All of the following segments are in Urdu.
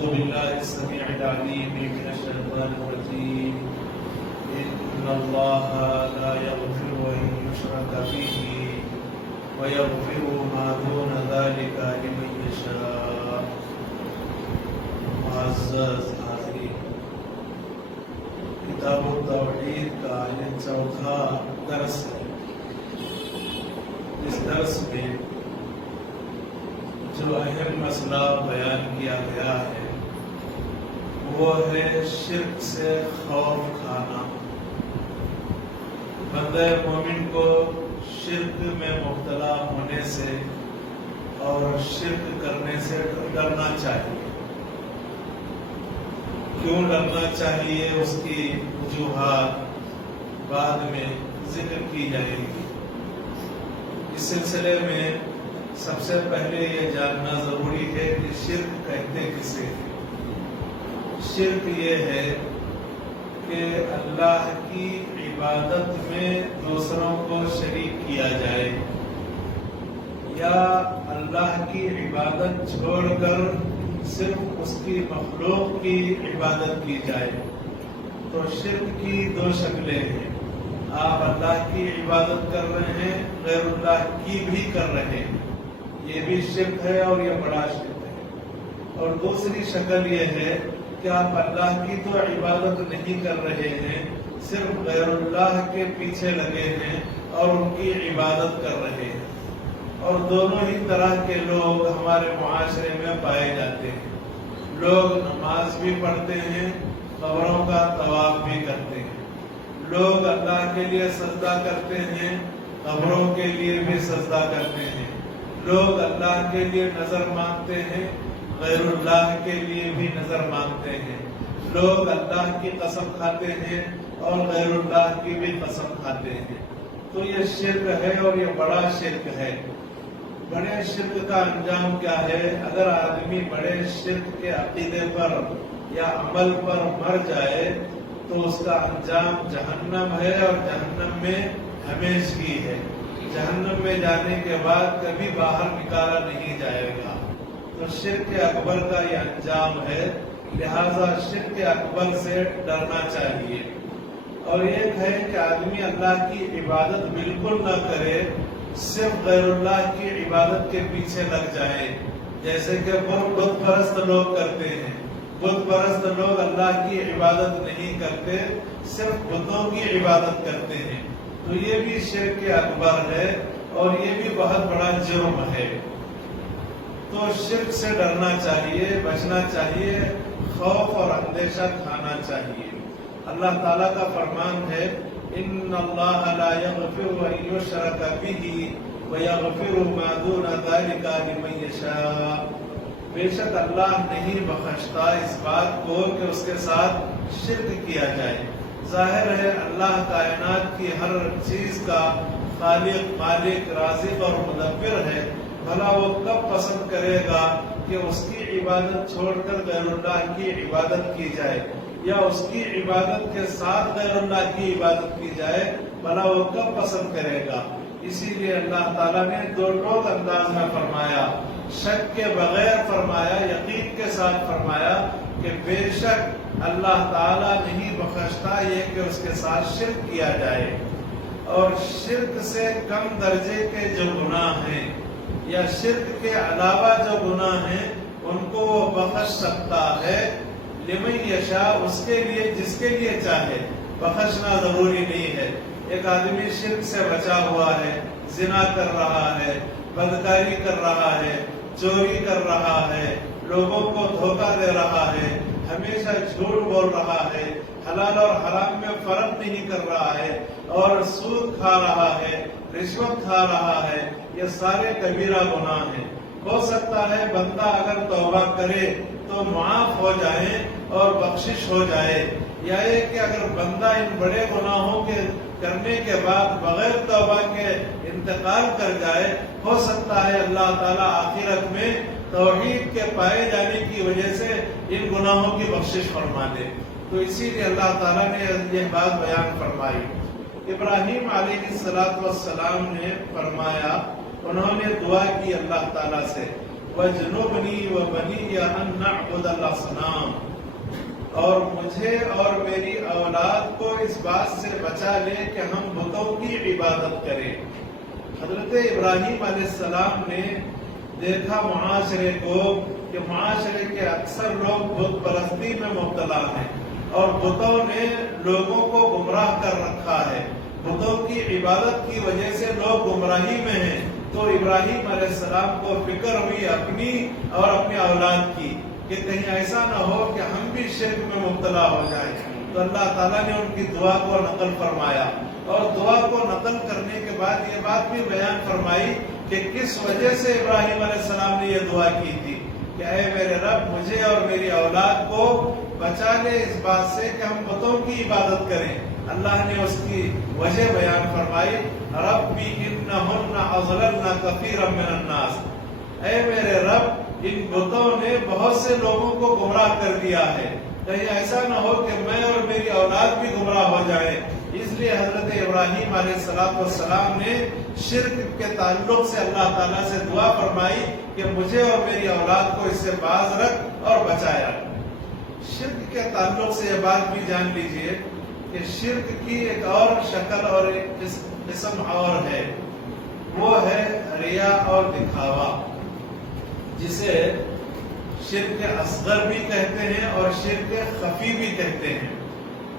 أعوذ بالله السميع العليم من الشيطان الرجيم إن الله لا يغفر أن يشرك به ويغفر ما دون ذلك لمن يشاء. معزز حاضرین، کتاب التوحید کا یہ چوتھا درس ہے. اس درس میں جو اہم مسئلہ بیان کیا گیا ہے وہ ہے شرک سے خوف کھانا. بندہ مومن کو شرک میں مبتلا ہونے سے اور شرک کرنے سے ڈرنا چاہیے. کیوں ڈرنا چاہیے اس کی وجوہات بعد میں ذکر کی جائے گی. اس سلسلے میں سب سے پہلے یہ جاننا ضروری ہے کہ شرک کہتے کسے ہیں. شرک یہ ہے کہ اللہ کی عبادت میں دوسروں کو شریک کیا جائے یا اللہ کی عبادت چھوڑ کر صرف اس کی مخلوق کی عبادت کی جائے. تو شرک کی دو شکلیں ہیں. آپ اللہ کی عبادت کر رہے ہیں، غیر اللہ کی بھی کر رہے ہیں، یہ بھی شرک ہے اور یہ بڑا شرک ہے. اور دوسری شکل یہ ہے کہ آپ اللہ کی تو عبادت نہیں کر رہے ہیں، صرف غیر اللہ کے پیچھے لگے ہیں اور ان کی عبادت کر رہے ہیں. اور دونوں ہی طرح کے لوگ ہمارے معاشرے میں پائے جاتے ہیں. لوگ نماز بھی پڑھتے ہیں، قبروں کا طواف بھی کرتے ہیں. لوگ اللہ کے لیے سجدہ کرتے ہیں، قبروں کے لیے بھی سجدہ کرتے ہیں. لوگ اللہ کے لیے نظر مانگتے ہیں، غیر اللہ کے لیے بھی نظر مانگتے ہیں. لوگ اللہ کی قسم کھاتے ہیں اور غیر اللہ کی بھی قسم کھاتے ہیں. تو یہ شرک ہے اور یہ بڑا شرک ہے. بڑے شرک کا انجام کیا ہے؟ اگر آدمی بڑے شرک کے عقیدے پر یا عمل پر مر جائے تو اس کا انجام جہنم ہے اور جہنم میں ہمیشگی ہے. جہنم میں جانے کے بعد کبھی باہر نکالا نہیں جائے گا. تو شرک اکبر کا یہ انجام ہے. لہذا شرک اکبر سے ڈرنا چاہیے. اور ایک ہے کہ آدمی اللہ کی عبادت بالکل نہ کرے، صرف غیر اللہ کی عبادت کے پیچھے لگ جائے. جیسے کہ بت پرست لوگ کرتے ہیں. بت پرست لوگ اللہ کی عبادت نہیں کرتے، صرف بتوں کی عبادت کرتے ہیں. تو یہ بھی شرک اکبر ہے اور یہ بھی بہت بڑا جرم ہے. تو شرک سے ڈرنا چاہیے، بچنا چاہیے، خوف اور اندیشہ کھانا چاہیے. اللہ تعالیٰ کا فرمان ہے ان اللہ لا یغفر ان یشرک بہ ویغفر ما دون ذلک لمن یشاء. بے شک اللہ نہیں بخشتا اس بات کو کہ اس کے ساتھ شرک کیا جائے. ظاہر ہے اللہ کائنات کی ہر چیز کا خالق، مالک، رازق اور مدبر ہے. بھلا وہ کب پسند کرے گا کہ اس کی عبادت چھوڑ کر غیر اللہ کی عبادت کی جائے یا اس کی عبادت کے ساتھ غیر اللہ کی عبادت کی جائے؟ بھلا وہ کب پسند کرے گا؟ اسی لیے اللہ تعالیٰ نے دو ٹوک انداز میں فرمایا، شک کے بغیر فرمایا، یقین کے ساتھ فرمایا کہ بے شک اللہ تعالیٰ نہیں بخشتا یہ کہ اس کے ساتھ شرک کیا جائے. اور شرک سے کم درجے کے جو گناہ ہیں یا شرک کے علاوہ جو گناہ ہیں ان کو وہ بخش سکتا ہے. لمن یشاء، اس کے لیے جس کے لیے چاہے. بخشنا ضروری نہیں ہے. ایک آدمی شرک سے بچا ہوا ہے، زنا کر رہا ہے، بدکاری کر رہا ہے، چوری کر رہا ہے، لوگوں کو دھوکہ دے رہا ہے، ہمیشہ جھوٹ بول رہا ہے، حلال اور حرام میں فرق نہیں کر رہا ہے اور سود کھا رہا ہے، رشوت کھا رہا ہے. یہ سارے کبیرہ گناہ ہیں. ہو سکتا ہے بندہ اگر توبہ کرے تو معاف ہو جائے اور بخشش ہو جائے، یا یہ کہ اگر بندہ ان بڑے گناہوں کے کرنے کے بعد بغیر توبہ کے انتقال کر جائے، ہو سکتا ہے اللہ تعالیٰ آخرت میں توحید کے پائے جانے کی وجہ سے ان گناہوں کی بخشش فرما دے. تو اسی لیے اللہ تعالیٰ نے یہ بات بیان فرمائی. ابراہیم علیہ السلام نے فرمایا، انہوں نے دعا کی اللہ تعالیٰ سے، وَاجْنُبْنِي وَبَنِيَّ أَن نَعْبُدَ الْأَصْنَامَ، اور مجھے اور میری اولاد کو اس بات سے بچا لے کہ ہم بتوں کی عبادت کریں۔ حضرت ابراہیم علیہ السلام نے دیکھا معاشرے کو کہ معاشرے کے اکثر لوگ بت پرستی میں مبتلا ہیں اور بتوں نے لوگوں کو گمراہ کر رکھا ہے، بتوں کی عبادت کی وجہ سے لوگ گمراہی میں ہیں۔ تو ابراہیم علیہ السلام کو فکر ہوئی اپنی اور اپنی اولاد کی کہ کہیں ایسا نہ ہو کہ ہم بھی شرک میں مبتلا ہو جائیں۔ تو اللہ تعالیٰ نے ان کی دعا کو نقل فرمایا، اور دعا کو نقل کرنے کے بعد یہ بات بھی بیان فرمائی کہ کس وجہ سے ابراہیم علیہ السلام نے یہ دعا کی تھی کہ اے میرے رب مجھے اور میری اولاد کو بچا لے اس بات سے کہ ہم بتوں کی عبادت کریں۔ اللہ نے اس کی وجہ بیان فرمائی، ربی انہن اضللن کثیرا من الناس، اے میرے رب ان بتوں نے بہت سے لوگوں کو گمراہ کر دیا ہے، کہیں ایسا نہ ہو کہ میں اور میری اولاد بھی گمراہ ہو جائے۔ اس لیے حضرت ابراہیم علیہ السلام نے شرک کے تعلق سے اللہ تعالیٰ سے دعا فرمائی کہ مجھے اور میری اولاد کو اس سے باز رکھ اور بچایا۔ شرک کے تعلق سے یہ بات بھی جان لیجئے کہ شرک کی ایک اور شکل اور ایک قسم اور ہے، وہ ہے ریا اور دکھاوا، جسے شرک اصغر بھی کہتے ہیں اور شرک خفی بھی کہتے ہیں،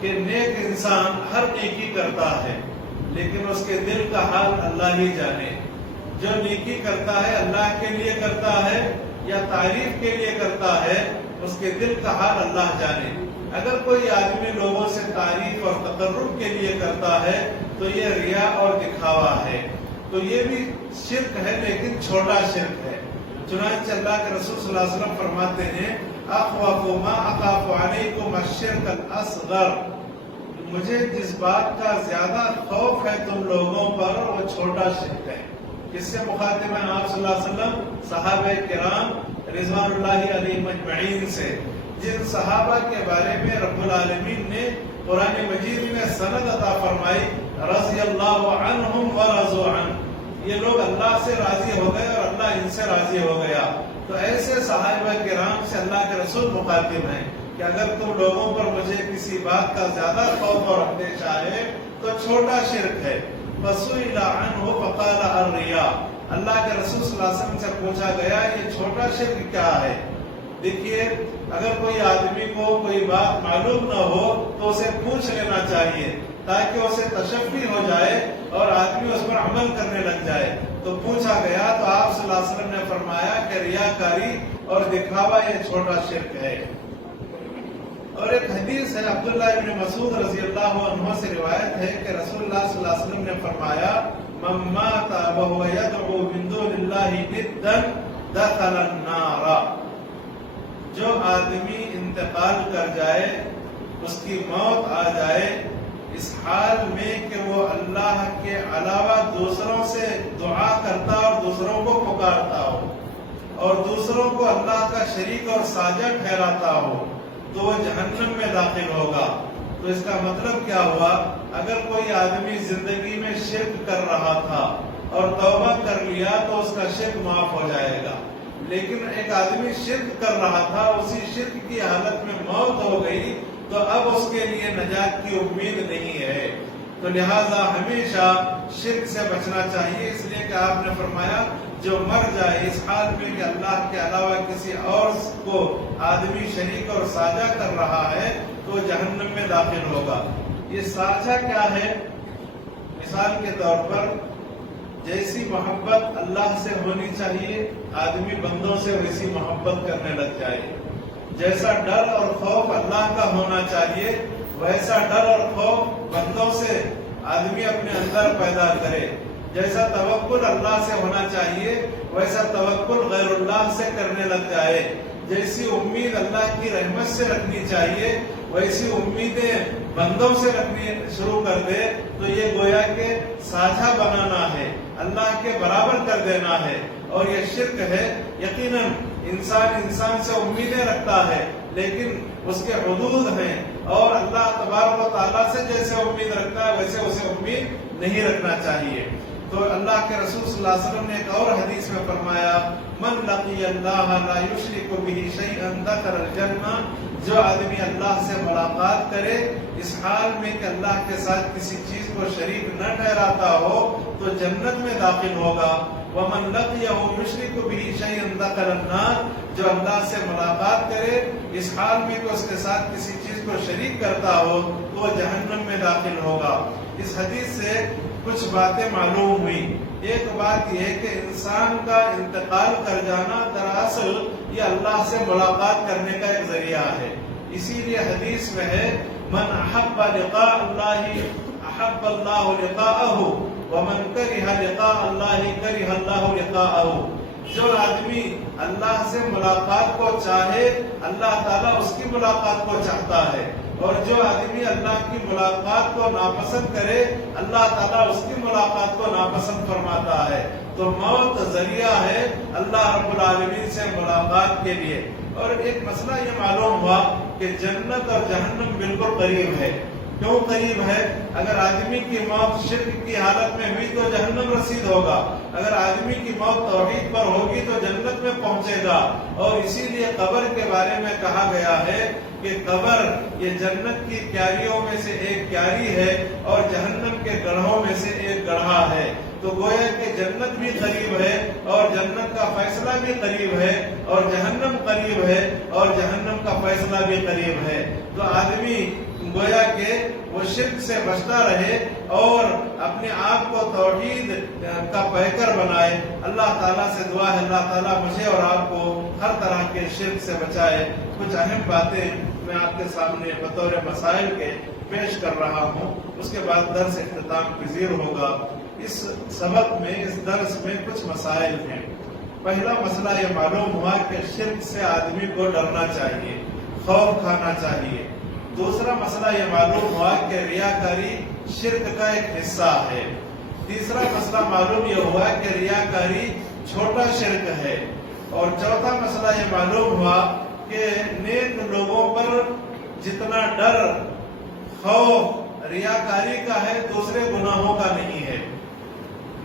کہ نیک انسان ہر نیکی کرتا ہے لیکن اس کے دل کا حال اللہ ہی جانے۔ جو نیکی کرتا ہے اللہ کے لیے کرتا ہے یا تعریف کے لیے کرتا ہے، اس کے دل کا حال اللہ جانے۔ اگر کوئی آدمی لوگوں سے تعریف اور تقرب کے لیے کرتا ہے تو یہ ریا اور دکھاوا ہے، تو یہ بھی شرک ہے لیکن چھوٹا شرک ہے۔ چنانچہ اللہ کے رسول صلی اللہ علیہ وسلم فرماتے ہیں اخوف ما اخاف علیکم الشرک الاصغر، مجھے جس بات کا زیادہ خوف ہے تم لوگوں پر وہ چھوٹا شرک ہے۔ کس سے مخاطب ہیں آپ صلی اللہ علیہ وسلم؟ صحابہ کرام رضوان اللہ علیہم اجمعین سے، جن صحابہ کے بارے میں رب العالمین نے قرآن مجید میں سند عطا فرمائی، رضی اللہ عنہم ورضوا عنہ، یہ لوگ اللہ سے راضی ہو گئے اور اللہ ان سے راضی ہو گیا۔ تو ایسے صحابہ کرام سے اللہ کے رسول مخاطب ہیں کہ اگر تم لوگوں پر مجھے کسی بات کا زیادہ خوف اور اندیشہ ہے تو چھوٹا شرک ہے۔ فسئل عنہ فقال الریا، اللہ کے رسول صلی اللہ علیہ وسلم سے پوچھا گیا یہ چھوٹا شرک کیا ہے؟ دیکھیے، اگر کوئی آدمی کو کوئی بات معلوم نہ ہو تو اسے پوچھ لینا چاہیے تاکہ اسے تشفی ہو جائے اور آدمی اس پر عمل کرنے لگ جائے۔ تو پوچھا گیا تو آپ صلی اللہ علیہ وسلم نے فرمایا کہ ریاکاری اور دکھاوا یہ چھوٹا شرک ہے۔ اور ایک حدیث ہے عبداللہ ابن مسعود رضی اللہ عنہ سے روایت ہے کہ رسول اللہ صلی اللہ علیہ وسلم نے فرمایا من مات وهو يدعو من دون الله ندا دخل النار، جو آدمی انتقال کر جائے، اس کی موت آ جائے اس حال میں کہ وہ اللہ کے علاوہ دوسروں سے دعا کرتا اور دوسروں کو پکارتا ہو اور دوسروں کو اللہ کا شریک اور ساجہ ٹھہراتا ہو، تو وہ جہنم میں داخل ہوگا۔ تو اس کا مطلب کیا ہوا؟ اگر کوئی آدمی زندگی میں شرک کر رہا تھا اور توبہ کر لیا تو اس کا شرک معاف ہو جائے گا، لیکن ایک آدمی شرک کر رہا تھا، اسی شرک کی حالت میں موت ہو گئی تو اب اس کے لیے نجات کی امید نہیں ہے۔ تو لہٰذا ہمیشہ شرک سے بچنا چاہیے، اس لیے کہ آپ نے فرمایا جو مر جائے اس حال میں کہ اللہ کے علاوہ کسی اور کو آدمی شریک اور ساجھا کر رہا ہے تو جہنم میں داخل ہوگا۔ یہ ساجھا کیا ہے؟ مثال کے طور پر جیسی محبت اللہ سے ہونی چاہیے آدمی بندوں سے ویسی محبت کرنے لگ جائے، جیسا ڈر اور خوف اللہ کا ہونا چاہیے ویسا ڈر اور خوف بندوں سے آدمی اپنے اندر پیدا کرے، جیسا توکل اللہ سے ہونا چاہیے ویسا توکل غیر اللہ سے کرنے لگ جائے، جیسی امید اللہ کی رحمت سے رکھنی چاہیے ویسی امیدیں بندوں سے رکھنی شروع کر دے تو یہ گویا کہ ساجھا بنانا ہے، اللہ کے برابر کر دینا ہے، اور یہ شرک ہے۔ یقیناً انسان سے امیدیں رکھتا ہے لیکن اس کے حدود ہیں، اور اللہ تبارک و تعالیٰ سے جیسے امید رکھتا ہے ویسے اسے امید نہیں رکھنا چاہیے۔ تو اللہ کے رسول صلی اللہ علیہ وسلم نے ایک اور حدیث میں فرمایا من لقی اللہ لا یشرک بہ شیئا دخل الجنہ، جو آدمی اللہ سے ملاقات کرے اس حال میں کہ اللہ کے ساتھ کسی چیز کو شریک نہ ٹھہراتا ہو تو جنت میں داخل ہوگا۔ ومن لقیہ یشرک بہ شیئا دخل النار، جو اللہ سے ملاقات کرے اس حال میں کہ اس کے ساتھ کسی چیز کو شریک کرتا ہو تو وہ جہنم میں داخل ہوگا۔ اس حدیث سے کچھ باتیں معلوم ہوئی۔ ایک بات یہ ہے کہ انسان کا انتقال کر جانا دراصل یہ اللہ سے ملاقات کرنے کا ایک ذریعہ ہے، اسی لیے حدیث میں ہے من احب لقاء اللہ احب اللہ لقاءہ ومن کرہ لقاء اللہ کرہ اللہ لقاءہ۔ جو آدمی اللہ سے ملاقات کو چاہے اللہ تعالیٰ اس کی ملاقات کو چاہتا ہے، اور جو آدمی اللہ کی ملاقات کو ناپسند کرے اللہ تعالیٰ اس کی ملاقات کو ناپسند فرماتا ہے۔ تو موت ذریعہ ہے اللہ رب العالمین سے ملاقات کے لیے۔ اور ایک مسئلہ یہ معلوم ہوا کہ جنت اور جہنم بالکل قریب ہے۔ کیوں قریب ہے؟ اگر آدمی کی موت شرک کی حالت میں ہوئی تو جہنم رسید ہوگا، اگر آدمی کی موت توحید پر ہوگی تو جنت میں پہنچے گا۔ اور اسی لیے قبر کے بارے میں کہا گیا ہے کہ قبر یہ جنت کی کیاریوں میں سے ایک کیاری ہے اور جہنم کے گڑھوں میں سے ایک گڑھا ہے۔ تو گویا کہ جنت بھی قریب ہے اور جنت کا فیصلہ بھی قریب ہے، اور جہنم قریب ہے اور جہنم کا فیصلہ بھی قریب ہے۔ تو آدمی گویا کہ وہ شرک سے بچتا رہے اور اپنے آپ کو توحید کا پیکر بنائے۔ اللہ تعالیٰ سے دعا ہے اللہ تعالیٰ مجھے اور آپ کو ہر طرح کے شرک سے بچائے۔ کچھ اہم باتیں میں آپ کے سامنے بطور مسائل کے پیش کر رہا ہوں، اس کے بعد درس اختتام پذیر ہوگا۔ اس سبق میں اس درس میں کچھ مسائل ہیں۔ پہلا مسئلہ یہ معلوم ہوا کہ شرک سے آدمی کو ڈرنا چاہیے، خوف کھانا چاہیے۔ دوسرا مسئلہ یہ معلوم ہوا کہ ریاکاری شرک کا ایک حصہ ہے۔ تیسرا مسئلہ معلوم یہ ہوا کہ ریاکاری چھوٹا شرک ہے۔ اور چوتھا مسئلہ یہ معلوم ہوا کہ نیک لوگوں پر جتنا ڈر خوف ریاکاری کا ہے دوسرے گناہوں کا نہیں ہے۔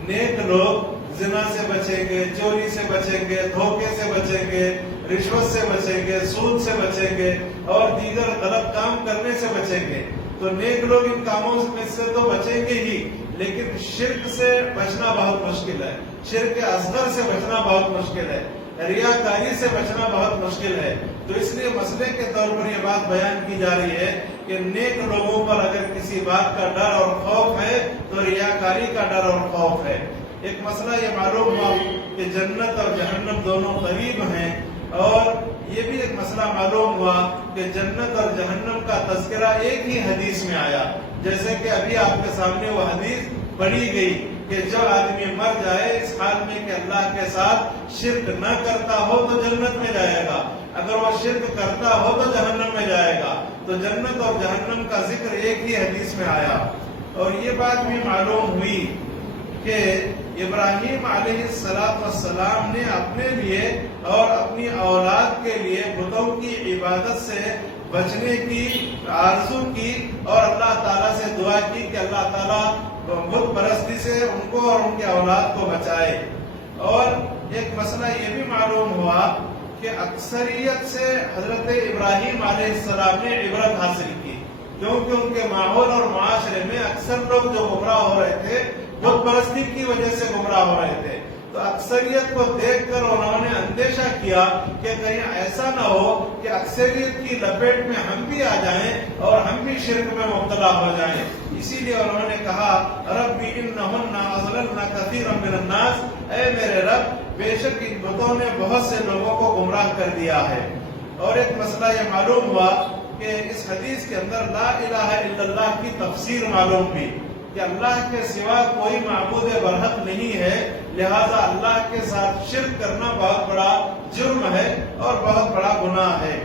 نیک لوگ زنا سے بچیں گے، چوری سے بچیں گے، دھوکے سے بچیں گے، رشوت سے بچیں گے، سود سے بچیں گے اور دیگر غلط کام کرنے سے بچیں گے۔ تو نیک لوگ ان کاموں میں سے تو بچیں گے ہی، لیکن شرک سے بچنا بہت مشکل ہے، شرک اصغر سے بچنا بہت مشکل ہے، ریاکاری سے بچنا بہت مشکل ہے۔ تو اس لیے مسئلے کے طور پر یہ بات بیان کی جا رہی ہے کہ نیک لوگوں پر اگر کسی بات کا ڈر اور خوف ہے تو ریاکاری کا ڈر اور خوف ہے۔ ایک مسئلہ یہ معلوم ہوا کہ جنت اور جہنم دونوں قریب ہیں، اور یہ بھی ایک مسئلہ معلوم ہوا کہ جنت اور جہنم کا تذکرہ ایک ہی حدیث میں آیا، جیسے کہ ابھی آپ کے سامنے وہ حدیث پڑھی گئی کہ جو آدمی مر جائے اس حال میں کہ اللہ کے ساتھ شرک نہ کرتا ہو تو جنت میں جائے گا، اگر وہ شرک کرتا ہو تو جہنم میں جائے گا۔ تو جنت اور جہنم کا ذکر ایک ہی حدیث میں آیا۔ اور یہ بات بھی معلوم ہوئی کہ ابراہیم علیہ السلام نے اپنے لیے اور اپنی اولاد کے لیے بتوں کی عبادت سے بچنے کی آرزو کی اور اللہ تعالیٰ سے دعا کی کہ اللہ تعالیٰ بت پرستی سے ان کو اور ان کے اولاد کو بچائے۔ اور ایک مسئلہ یہ بھی معلوم ہوا کہ اکثریت سے حضرت ابراہیم علیہ السلام نے عبرت حاصل کی، کیونکہ ان کے ماحول اور معاشرے میں اکثر لوگ جو گمراہ ہو رہے تھے بت پرستی کی وجہ سے گمراہ ہو رہے تھے۔ تو اکثریت کو دیکھ کر انہوں نے اندیشہ کیا کہ کہیں ایسا نہ ہو کہ اکثریت کی لپیٹ میں ہم بھی آ جائیں اور ہم بھی شرک میں مبتلا ہو جائیں۔ اسی لیے انہوں نے کہا رب انہن اضللن کثیرا من الناس، اے میرے رب بے شک ان بتوں نے بہت سے لوگوں کو گمراہ کر دیا ہے۔ اور ایک مسئلہ یہ معلوم ہوا کہ اس حدیث کے اندر لا الہ الا اللہ کی تفسیر معلوم ہوئی کہ اللہ کے سوا کوئی معبود برحق نہیں ہے، لہذا اللہ کے ساتھ شرک کرنا بہت بڑا جرم ہے اور بہت بڑا گناہ ہے۔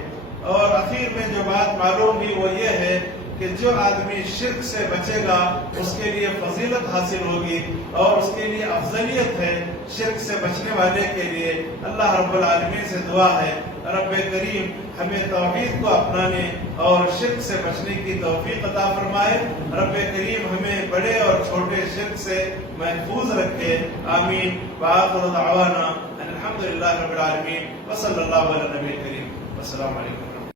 اور اخیر میں جو بات معلوم ہوئی وہ یہ ہے کہ جو آدمی شرک سے بچے گا اس کے لیے فضیلت حاصل ہوگی اور اس کے لیے افضلیت ہے شرک سے بچنے والے کے لیے۔ اللہ رب العالمین سے دعا ہے رب کریم ہمیں توحید کو اپنانے اور شرک سے بچنے کی توفیق عطا فرمائے۔ رب کریم ہمیں بڑے اور چھوٹے شرک سے محفوظ رکھے، آمین۔ وآخر دعوانا ان الحمد للہ رب العالمین وصلی اللہ علی نبی کریم۔ السلام علیکم۔